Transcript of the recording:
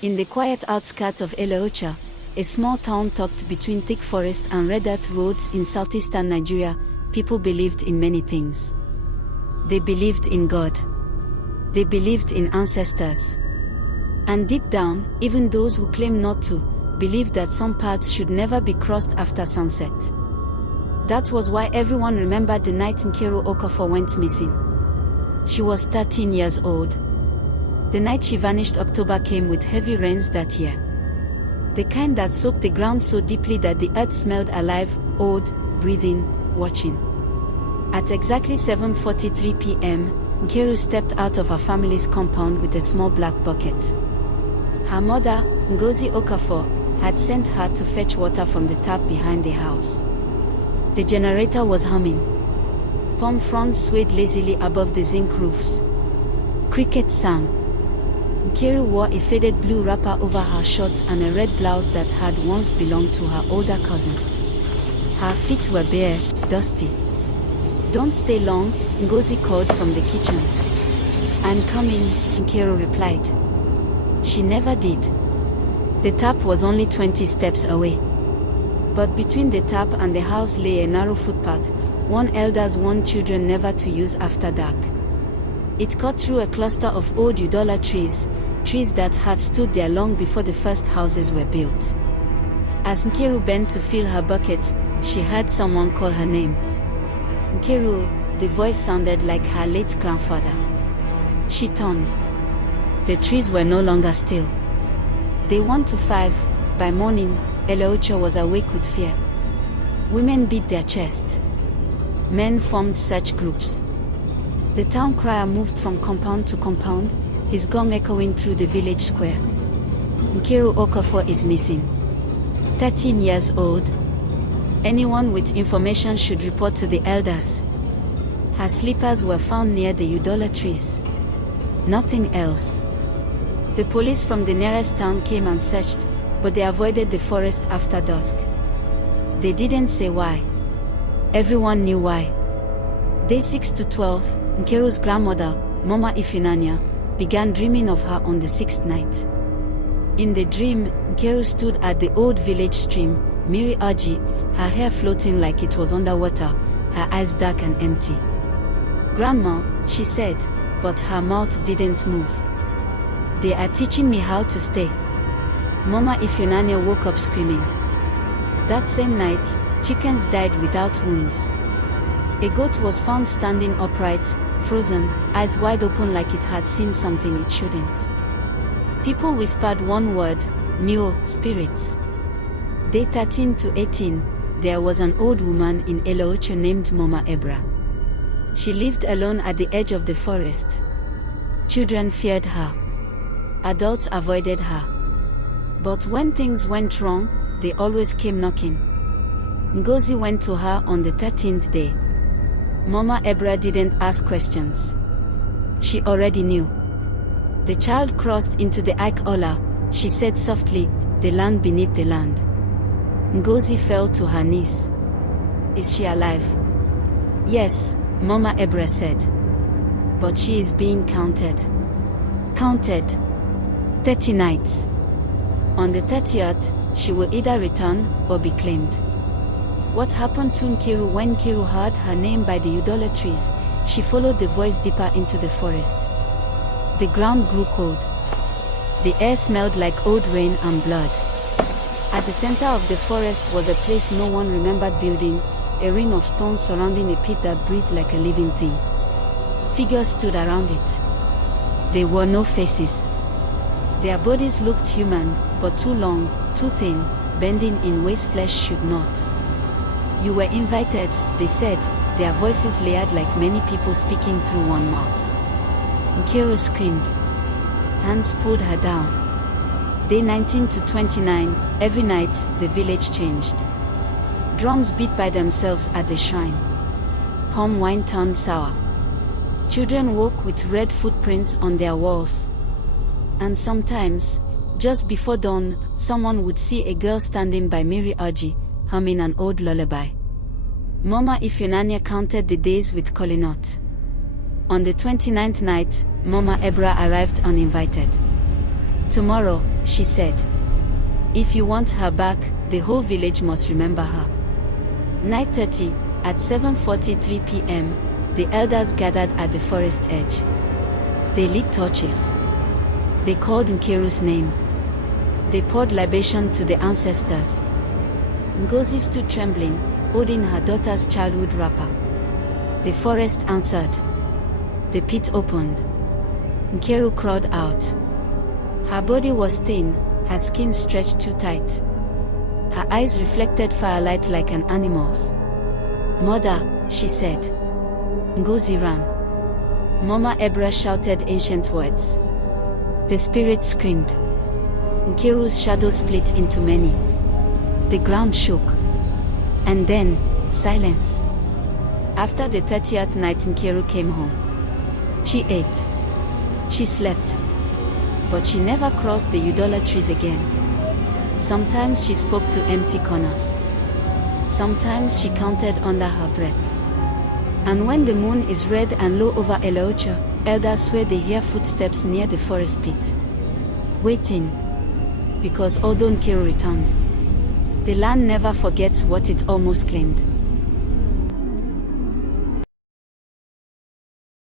In the quiet outskirts of Eleocha, a small town tucked between thick forest and red dirt roads in southeastern Nigeria, people believed in many things. They believed in God. They believed in ancestors. And deep down, even those who claim not to, believed that some paths should never be crossed after sunset. That was why everyone remembered the night Nkiru Okafor went missing. She was 13 years old. The night she vanished, October came with heavy rains that year. The kind that soaked the ground so deeply that the earth smelled alive, old, breathing, watching. At exactly 7:43 p.m., Nkiru stepped out of her family's compound with a small black bucket. Her mother, Ngozi Okafor, had sent her to fetch water from the tap behind the house. The generator was humming. Palm fronds swayed lazily above the zinc roofs. Crickets sang. Nkiru wore a faded blue wrapper over her shorts and a red blouse that had once belonged to her older cousin. Her feet were bare, dusty. "Don't stay long," Ngozi called from the kitchen. "I'm coming," Nkiru replied. She never did. The tap was only 20 steps away. But between the tap and the house lay a narrow footpath, one elders warned children never to use after dark. It cut through a cluster of old Udola trees that had stood there long before the first houses were built. As Nkiru bent to fill her bucket, she heard someone call her name. "Nkiru," the voice sounded like her late grandfather. She turned. The trees were no longer still. They 1 to 5, by morning, Eleocha was awake with fear. Women beat their chest. Men formed search groups. The town crier moved from compound to compound, his gong echoing through the village square. Nkiru Okafor is missing. 13 years old. Anyone with information should report to the elders. Her slippers were found near the Udola trees. Nothing else. The police from the nearest town came and searched, but they avoided the forest after dusk. They didn't say why. Everyone knew why. Day 6 to 12, Nkiru's grandmother, Mama Ifunanya, began dreaming of her on the 6th night. In the dream, Nkiru stood at the old village stream, Miri Aji, her hair floating like it was underwater, her eyes dark and empty. "Grandma," she said, but her mouth didn't move. "They are teaching me how to stay." Mama Ifunanya woke up screaming. That same night, chickens died without wounds. A goat was found standing upright, frozen, eyes wide open like it had seen something it shouldn't. People whispered one word, "Mio, spirits." Day 13 to 18, there was an old woman in Eleocha named Mama Ebra. She lived alone at the edge of the forest. Children feared her. Adults avoided her. But when things went wrong, they always came knocking. Ngozi went to her on the 13th day. Mama Ebra didn't ask questions. She already knew. The child crossed into the Ike Ola, she said softly, "The land beneath the land." Ngozi fell to her knees. "Is she alive?" "Yes," Mama Ebra said. "But she is being counted." Counted. 30 nights. On the 30th, she will either return or be claimed. What happened to Nkiru? When Nkiru heard her name by the Udola trees, she followed the voice deeper into the forest. The ground grew cold. The air smelled like old rain and blood. At the center of the forest was a place no one remembered building, a ring of stones surrounding a pit that breathed like a living thing. Figures stood around it. There were no faces. Their bodies looked human, but too long, too thin, bending in ways flesh should not. "You were invited," they said, their voices layered like many people speaking through one mouth. Nkiru screamed. Hands pulled her down. Day 19 to 29, every night, the village changed. Drums beat by themselves at the shrine. Palm wine turned sour. Children woke with red footprints on their walls. And sometimes, just before dawn, someone would see a girl standing by Miri Aji, humming an old lullaby. Mama Ifunanya counted the days with Kolinot. On the 29th night, Mama Ebra arrived uninvited. "Tomorrow," she said. If you want her back, the whole village must remember her. Night 30, at 7:43 p.m., the elders gathered at the forest edge. They lit torches. They called Nkiru's name. They poured libation to the ancestors. Ngozi stood trembling, holding her daughter's childhood wrapper. The forest answered. The pit opened. Nkiru crawled out. Her body was thin, her skin stretched too tight. Her eyes reflected firelight like an animal's. "Mother," she said. Ngozi ran. Mama Ebra shouted ancient words. The spirit screamed. Nkiru's shadow split into many. The ground shook. And then, silence. After the 30th night, Nkiru came home. She ate. She slept. But she never crossed the Udola trees again. Sometimes she spoke to empty corners. Sometimes she counted under her breath. And when the moon is red and low over Eleocha, elders swear they hear footsteps near the forest pit. Waiting. Because although Nkiru returned, the land never forgets what it almost claimed.